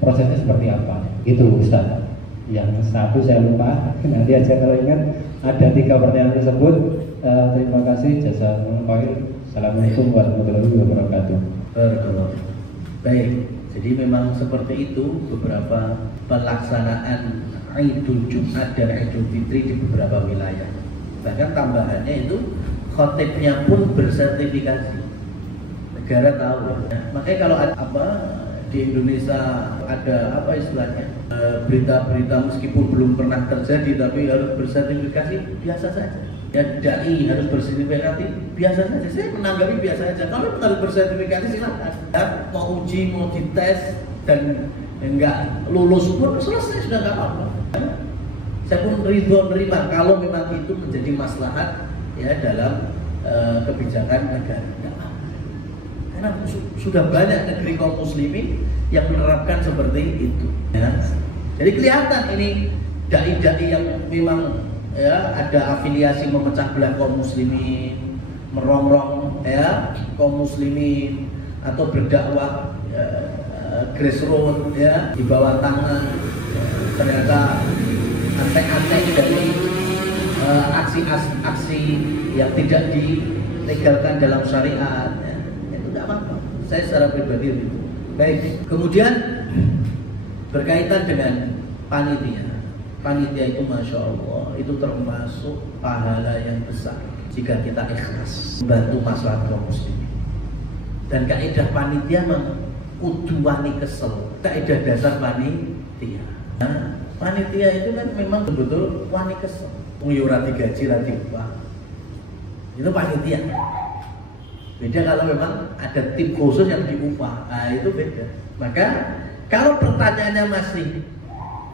prosesnya seperti apa? Itu Ustaz. Yang satu saya lupa, nanti aja kalau ingat. Ada 3 pertanyaan tersebut. Terima kasih. Jazakumullah. Assalamualaikum warahmatullahi wabarakatuh. Baik, jadi memang seperti itu beberapa pelaksanaan Idul Jumat dan Idul Fitri di beberapa wilayah. Bahkan tambahannya itu khotibnya pun bersertifikasi. Negara tahu. Makanya kalau ada di Indonesia ada istilahnya berita-berita meskipun belum pernah terjadi tapi harus bersertifikasi, biasa saja. Ya dai harus bersertifikasi, biasa saja. Saya menanggapi biasa saja. Kalau harus bersertifikasi silakan. Ya, mau uji, mau dites dan enggak lulus pun selesai, sudah nggak apa-apa. Saya pun ridho menerima kalau memang itu menjadi maslahat ya dalam kebijakan negara. Karena sudah banyak negeri kaum muslimin yang menerapkan seperti itu. Ya. Jadi kelihatan ini dai-dai yang memang ya ada afiliasi memecah belah kaum muslimin, merongrong ya kaum muslimin atau berdakwah grassroots ya di bawah tanah. Ternyata antek-antek dari aksi-aksi yang tidak dilegalkan dalam syariat ya. Itu tidak apa-apa. Saya secara pribadi itu. Baik. Kemudian berkaitan dengan panitia. Panitia itu masya Allah itu termasuk pahala yang besar jika kita ikhlas membantu masyarakat kaum muslimin. Dan kaidah panitia kudu wani kesel. Kaidah dasar panitia. Nah, panitia itu kan memang betul-betul wani kesel. Ora digaji ra diupah. Itu panitia. Beda kalau memang ada tim khusus yang diupah. Nah, itu beda. Maka kalau pertanyaannya masih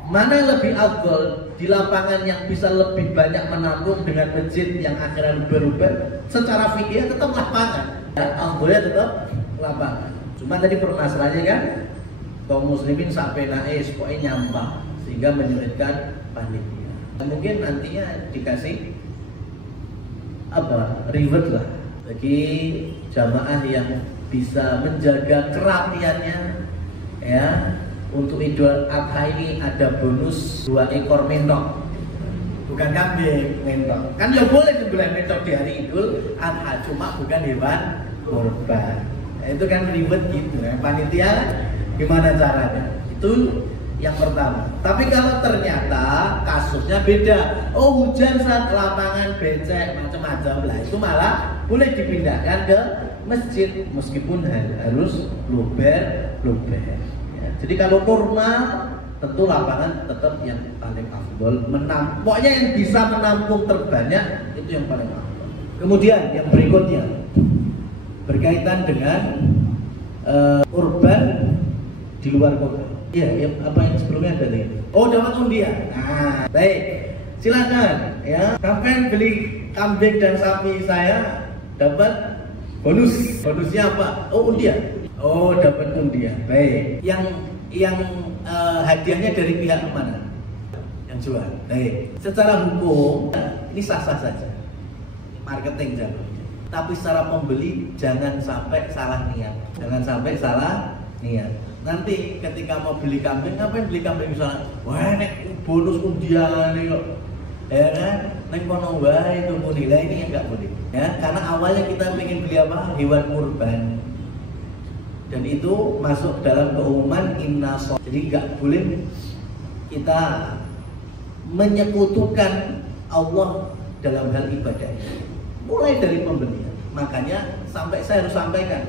mana yang lebih afdol di lapangan yang bisa lebih banyak menampung dengan masjid yang akhirnya berubah, secara fikih tetap lapangan. Ya, afdolnya tetap lapangan. Cuma tadi permasalahannya kan kaum muslimin sampai naik pokoknya nyampah sehingga menyulitkan panitia. Mungkin nantinya dikasih reward lah bagi jamaah yang bisa menjaga kerapiannya ya. Untuk Idul Adha ini ada bonus 2 ekor mentok, bukan kambing, mentok. Kan ya boleh nyembelih mentok di hari Idul Adha, cuma bukan hewan kurban. Nah, itu kan ribet gitu ya. Panitia gimana caranya? Itu yang pertama. Tapi kalau ternyata kasusnya beda, oh hujan saat lapangan becek macam-macam lah, itu malah boleh dipindahkan ke masjid meskipun harus luber. Jadi kalau normal tentu lapangan tetap yang paling afdol, pokoknya yang bisa menampung terbanyak itu yang paling afdol. Kemudian yang berikutnya berkaitan dengan urban di luar kota. Iya, apa yang sebelumnya ada nih? Oh, dapat undian. Nah, baik. Silakan ya. Sampai beli kambing dan sapi saya dapat bonus. Bonusnya apa? Oh, undian. Oh, dapat undian. Baik. Yang hadiahnya dari pihak mana? Yang jual. Baik. Secara hukum ini sah-sah saja. Marketing jalurnya. Tapi secara pembeli jangan sampai salah niat. Jangan sampai salah niat. Nanti ketika mau beli kambing, ngapain beli kambing misalnya? Wah, nek bonus undian nih kok. Ya kan? Nek kono wae itu nilai ini yang enggak boleh. Ya, karena awalnya kita ingin beli apa? Hewan kurban. Dan itu masuk dalam keumuman inna. Jadi nggak boleh kita menyekutukan Allah dalam hal ibadah. Mulai dari pembelian. Makanya sampai saya harus sampaikan,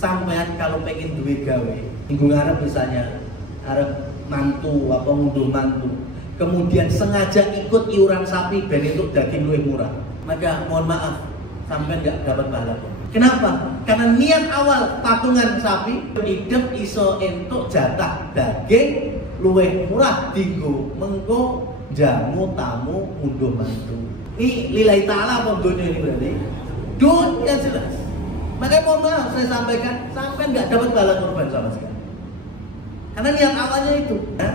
sampean kalau pengen duit gawe, minggu ngarep misalnya, arep mantu apa ngunduh mantu, kemudian sengaja ikut iuran sapi ben itu daging luwih murah, maka mohon maaf, sampean nggak dapat pahala. Kenapa? Karena niat awal patungan sapi hidup iso entuk jatah daging luwih murah dinggo mengko jamu tamu ngunduh mantu. Ini lillahi ta'ala apa dunia ini berarti? Dunia jelas. Makanya mohon maaf saya sampaikan, sampai nggak dapat pahala kurban sama sekali. Karena niat awalnya itu. Ya?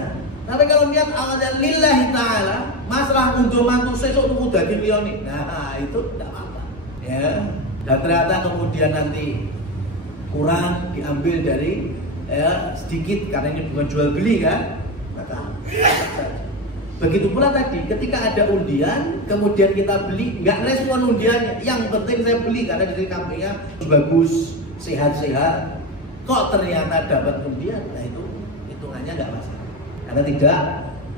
Tapi kalau niat awalnya lillahi ta'ala, masalah ngunduh mantu sesuk tuku daging liyane. Nah, itu tidak apa-apa. Ya. Dan ternyata kemudian nanti kurang diambil dari ya, sedikit karena ini bukan jual beli kan, maka begitu pula tadi ketika ada undian kemudian kita beli nggak respon undiannya, yang penting saya beli karena dari kambingnya bagus sehat-sehat, kok ternyata dapat undian, nah itu hitungannya nggak masalah karena tidak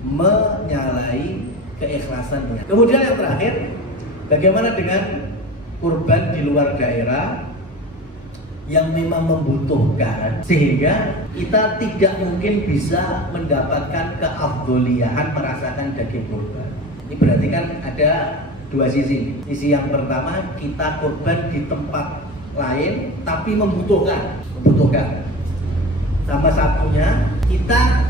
menyalahi keikhlasannya. Kemudian yang terakhir, bagaimana dengan kurban di luar daerah yang memang membutuhkan sehingga kita tidak mungkin bisa mendapatkan keafdoliahan merasakan daging kurban. Ini berarti kan ada dua sisi. Sisi yang pertama, kita kurban di tempat lain tapi membutuhkan. sama satunya kita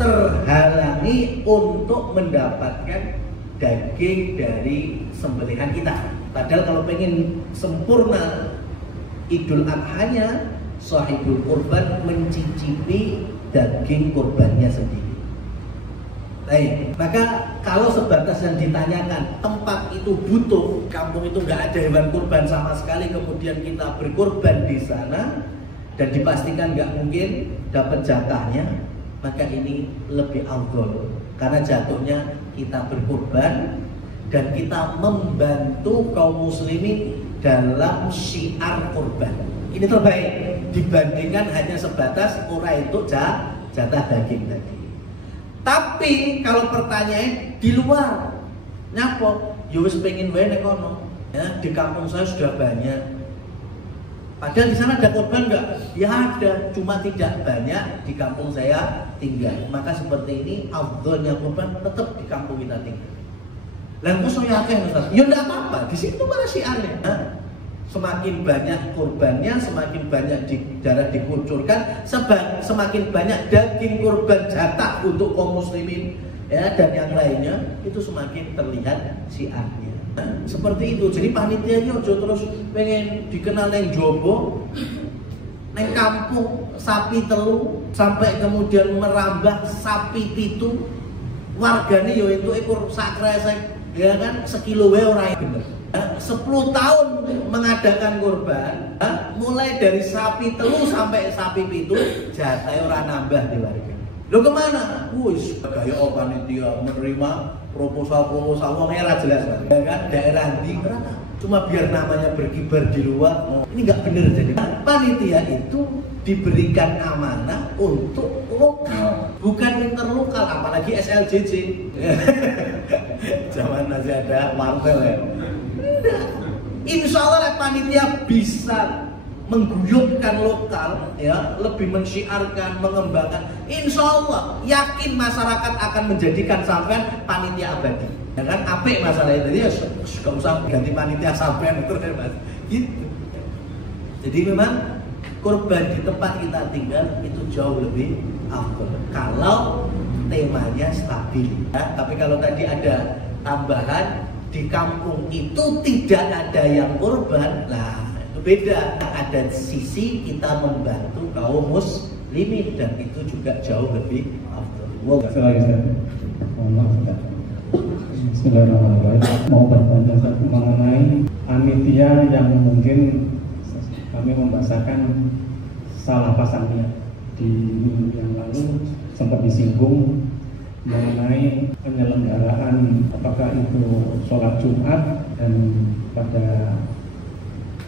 terhalangi untuk mendapatkan daging dari sembelihan kita. Padahal kalau pengen sempurna Idul Adhanya, sahibul kurban mencicipi daging kurbannya sendiri. Baik, maka kalau sebatas yang ditanyakan tempat itu butuh, kampung itu nggak ada hewan kurban sama sekali, kemudian kita berkurban di sana dan dipastikan nggak mungkin dapat jatahnya, maka ini lebih afdol karena jatuhnya kita berkurban dan kita membantu kaum muslimin dalam syiar kurban. Ini terbaik dibandingkan hanya sebatas ora itu jatah daging tadi. Tapi kalau pertanyaan di luar nyapo, wis pengen wae nek kono. Ya, di kampung saya sudah banyak. Padahal di sana ada korban enggak? Ya ada, cuma tidak banyak di kampung saya tinggal. Maka seperti ini afdolnya korban tetap di kampung kita tinggal. Lah kok saya akeh Ustaz? Ya enggak apa-apa, di situ malah syiarnya. Nah, semakin banyak kurbannya, semakin banyak darah dikucurkan, semakin banyak daging kurban jatah untuk kaum muslimin ya dan yang lainnya, itu semakin terlihat syiarnya. Nah, seperti itu. Jadi panitianya ojo terus pengen dikenal neng jobo, neng kampung sapi telu sampai kemudian merambah sapi pitu. Wargane yo itu ekor sak kresek, ya kan sekilo wae ora bener. 10 tahun mengadakan kurban, mulai dari sapi telu sampai sapi pitu, jatah ora nambah di warga. Lo kemana? Wis gaya panitia menerima proposal wong era jelas ya kan, daerah ndi cuma biar namanya berkibar di luar. Ini nggak bener. Jadi panitia itu diberikan amanah untuk lokal, bukan interlokal, apalagi SLJJ. Zaman masih ada wartel ya. Insya Allah panitia bisa mengguyupkan lokal, ya, lebih mensyiarkan, mengembangkan. Insya Allah yakin masyarakat akan menjadikan sampean panitia abadi. Ya kan, apik masalah itu, ya gak usah ganti panitia sampean terus ya Mas. Gitu. Jadi memang kurban di tempat kita tinggal itu jauh lebih afdal kalau temanya stabil. Ya, tapi kalau tadi ada tambahan di kampung itu tidak ada yang kurban, nah itu beda. Ada sisi kita membantu kaum muslimin dan itu juga jauh lebih afdal. Bismillahirrahmanirrahim. Mau bertanya mengenai panitia yang mungkin kami membahasakan salah pasangnya di minggu yang lalu sempat disinggung mengenai penyelenggaraan apakah itu sholat Jumat dan pada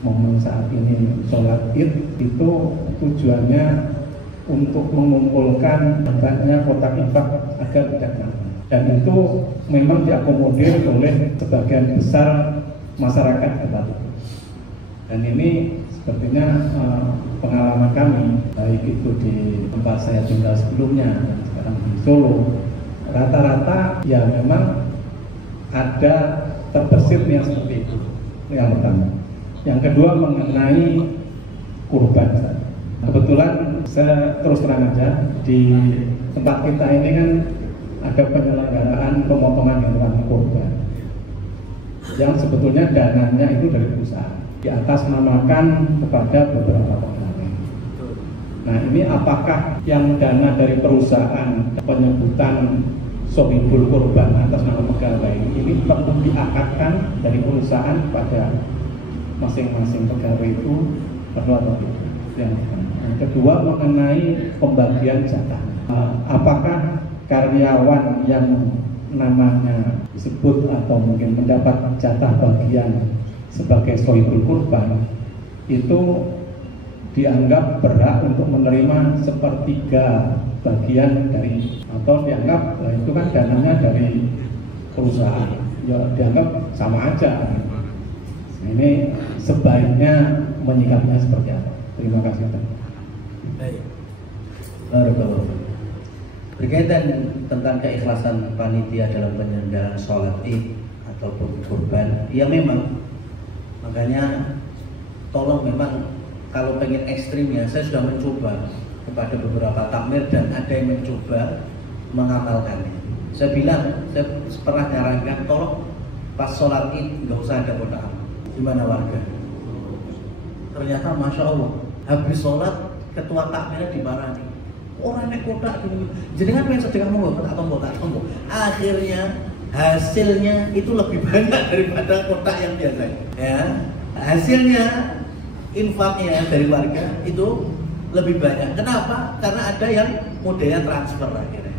momen saat ini sholat Id itu tujuannya untuk mengumpulkan banyaknya kotak infak agar tidak kalah, dan itu memang diakomodir oleh sebagian besar masyarakat Batu. Dan ini sepertinya pengalaman kami baik itu di tempat saya tinggal sebelumnya dan sekarang di Solo, rata-rata ya memang ada terbesit yang seperti itu. Yang pertama. Yang kedua mengenai kurban. Kebetulan saya terus terang aja di tempat kita ini kan ada penyelenggaraan pemotongan hewan kurban yang sebetulnya dananya itu dari perusahaan di atas namakan kepada beberapa pegawai. Nah ini apakah yang dana dari perusahaan penyebutan sohibul kurban atas nama pegawai ini perlu diakatkan dari perusahaan pada masing-masing pegawai itu perlu atau tidak? Yang kedua mengenai pembagian jatah, apakah karyawan yang namanya disebut atau mungkin mendapat jatah bagian sebagai sohibul kurban itu dianggap berhak untuk menerima sepertiga bagian dari, atau dianggap itu kan dananya dari perusahaan, ya dianggap sama aja. Ini sebaiknya menyikapinya seperti apa? Terima kasih. Baik. Berkaitan tentang keikhlasan panitia dalam penyelenggaraan sholat Id ataupun kurban, ya memang makanya tolong memang kalau pengen ekstrimnya, saya sudah mencoba kepada beberapa takmir dan ada yang mencoba mengamalkannya. Saya bilang, saya pernah nyarankan, tolong pas sholat Id nggak usah ada kotak amal. Gimana warga? Ternyata Masya Allah, habis sholat ketua takmirnya dimarahi. Orang naik kotak gini, jenengan pengen sedekah monggo, kotak tombol. Akhirnya hasilnya itu lebih banyak daripada kotak yang biasa. Ya, hasilnya infaknya dari warga itu lebih banyak. Kenapa? Karena ada yang modelnya transfer akhirnya.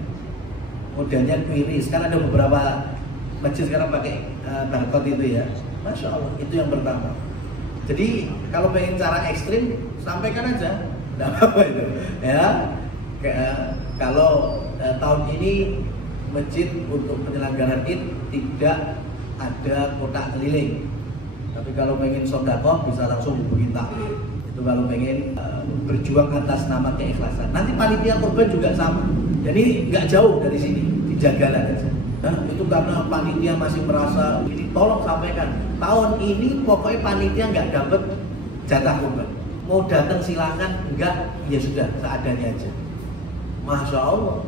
Modelnya QRIS. Sekarang ada beberapa masjid sekarang pakai barcode itu ya. Masya Allah, itu yang pertama. Jadi kalau pengen cara ekstrim, sampaikan aja, tidak apa-apa itu. Ya, kalau tahun ini masjid untuk penyelenggaraan Id tidak ada kotak keliling. Tapi kalau pengen sedekah bisa langsung hubungi takmir. Itu kalau pengen berjuang atas nama keikhlasan. Nanti panitia kurban juga sama. Jadi nggak jauh dari sini, dijaga aja. Nah, itu karena panitia masih merasa ini, tolong sampaikan. Tahun ini pokoknya panitia nggak dapat jatah kurban. Mau datang silakan, enggak ya sudah seadanya aja. Masya Allah.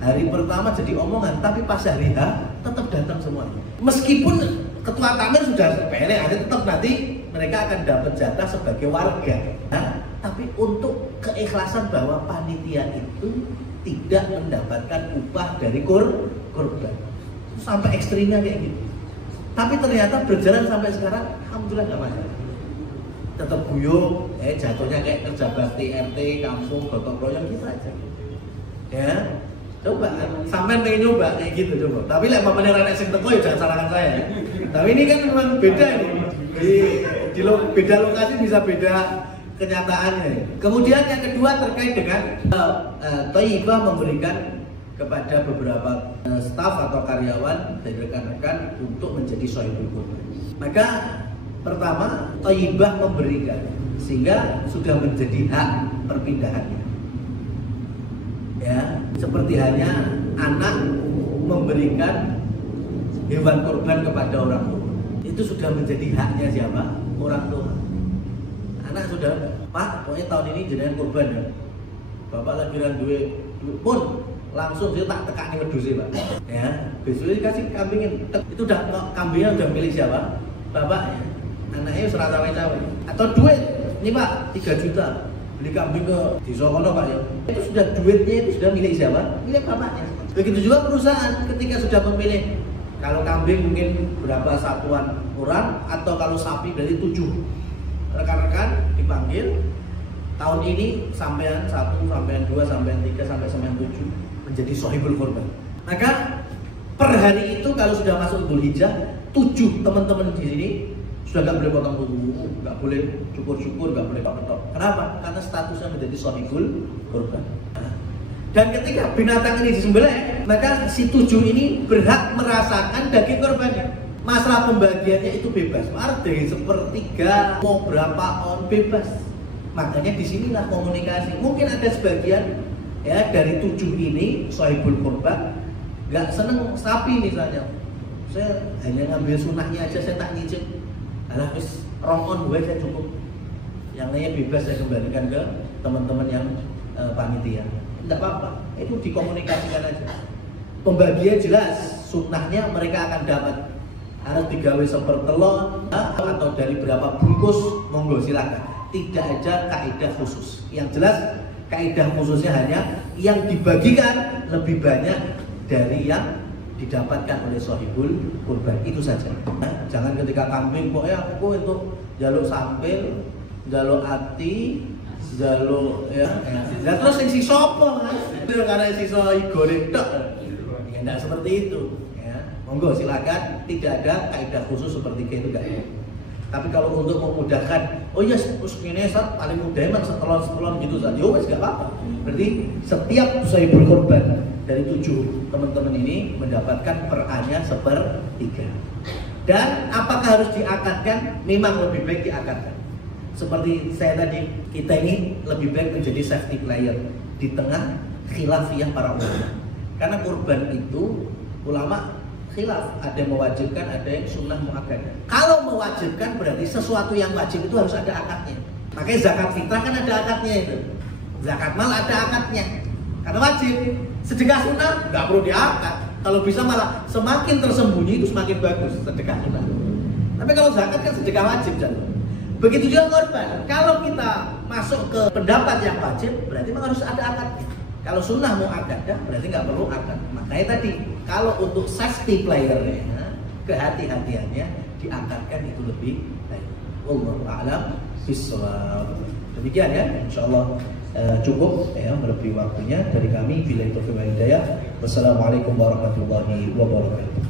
Hari pertama jadi omongan, tapi pas hari H tetap datang semua. Meskipun ketua takmir sudah sepele, ada tetap nanti mereka akan dapat jatah sebagai warga. Nah, tapi untuk keikhlasan bahwa panitia itu tidak mendapatkan upah dari kurban. Sampai ekstrimnya kayak gitu. Tapi ternyata berjalan sampai sekarang, alhamdulillah nggak masalah. Tetap guyup, jatuhnya kayak kerja bakti RT, kampung, gotong royong gitu aja. Ya, coba sampai pengen nyoba kayak gitu coba. Tapi lek bapaknya Rana sing teko ya jangan salahkan saya. Tapi ini kan memang beda ini. Di beda lokasi bisa beda kenyataannya. Kemudian yang kedua terkait dengan Thayyibah memberikan kepada beberapa staf atau karyawan dan rekan-rekan untuk menjadi shahidul kurban. Maka pertama Thayyibah memberikan sehingga sudah menjadi hak perpindahannya. Ya, seperti hanya anak memberikan hewan kurban kepada orang tua. Itu sudah menjadi haknya siapa? Orang tua. Anak sudah, Pak, pokoknya tahun ini jenengan kurban ya. Bapak lagiran duit pun langsung dia tak tekani wedhuse, Pak. Ya, besok dikasih kambingin. Itu udah kambingnya udah milik siapa? Bapaknya. Anaknya serata cawe. Atau duit, ini Pak, 3 juta. Beli kambing ke desa kono Pak ya. Itu sudah duitnya itu sudah milik siapa? Milik bapaknya. Begitu juga perusahaan ketika sudah memilih. Kalau kambing mungkin berapa satuan orang, atau kalau sapi dari 7 rekan-rekan dipanggil. Tahun ini sampean 1, sampean 2, sampean 3, sampai sampean 7 menjadi shahibul kurban. Maka per hari itu kalau sudah masuk Dzulhijjah, 7 teman-teman di sini sudah nggak boleh potong kuku, nggak boleh cukur-cukur, nggak boleh ketok. Kenapa? Karena statusnya menjadi shahibul kurban. Dan ketika binatang ini disembelih, maka si 7 ini berhak merasakan daging kurbannya. Masalah pembagiannya itu bebas. Artinya sepertiga mau berapa on bebas. Makanya disinilah komunikasi. Mungkin ada sebagian ya dari 7 ini shahibul kurban nggak seneng sapi misalnya. Saya hanya ngambil sunahnya aja, saya tak nyicip. Alah wis rong-on gue saya cukup. Yang lainnya bebas saya kembalikan ke teman-teman yang panitia. Tidak apa-apa, itu dikomunikasikan aja. Pembagian jelas, sunnahnya mereka akan dapat. Harus digawe sepertelon atau dari berapa bungkus, monggo silakan. Tidak ada kaidah khusus. Yang jelas kaidah khususnya hanya yang dibagikan lebih banyak dari yang didapatkan oleh shahibul kurban, itu saja. Nah, jangan ketika kambing pokoknya aku itu jaluk sampil, jaluk ati, jaluk ya. Dan terus yang si sopo kan, karena si goreng tok, ya tidak seperti itu. Ya, monggo silakan, tidak ada kaidah khusus seperti itu enggak. Tapi kalau untuk memudahkan, oh ya ini paling mudah emang setelon gitu saja, oh nggak apa-apa. Berarti setiap shahibul kurban dari 7 teman-teman ini mendapatkan per A-nya 1/3. Dan apakah harus diakadkan? Memang lebih baik diakadkan. Seperti saya tadi, kita ini lebih baik menjadi safety player di tengah khilafiyah para ulama. Karena kurban itu ulama khilaf, ada yang mewajibkan, ada yang sunnah muakkadah. Kalau mewajibkan berarti sesuatu yang wajib itu harus ada akadnya. Makanya zakat fitrah kan ada akadnya itu. Zakat mal ada akadnya, karena wajib. Sedekah sunnah nggak perlu diangkat. Kalau bisa malah semakin tersembunyi itu semakin bagus sedekah sunnah. Tapi kalau zakat kan sedekah wajib jatuh. Begitu juga korban. Kalau kita masuk ke pendapat yang wajib, berarti memang harus ada akadnya. Kalau sunnah mau akad, berarti nggak perlu akad. Makanya tadi, kalau untuk safety playernya, kehati-hatiannya diangkatkan itu lebih baik. Wallahu a'lam bishawab. Demikian ya, insyaallah cukup ya melebihi waktunya dari kami. Billahi taufiq wal hidayah. Wassalamualaikum warahmatullahi wabarakatuh.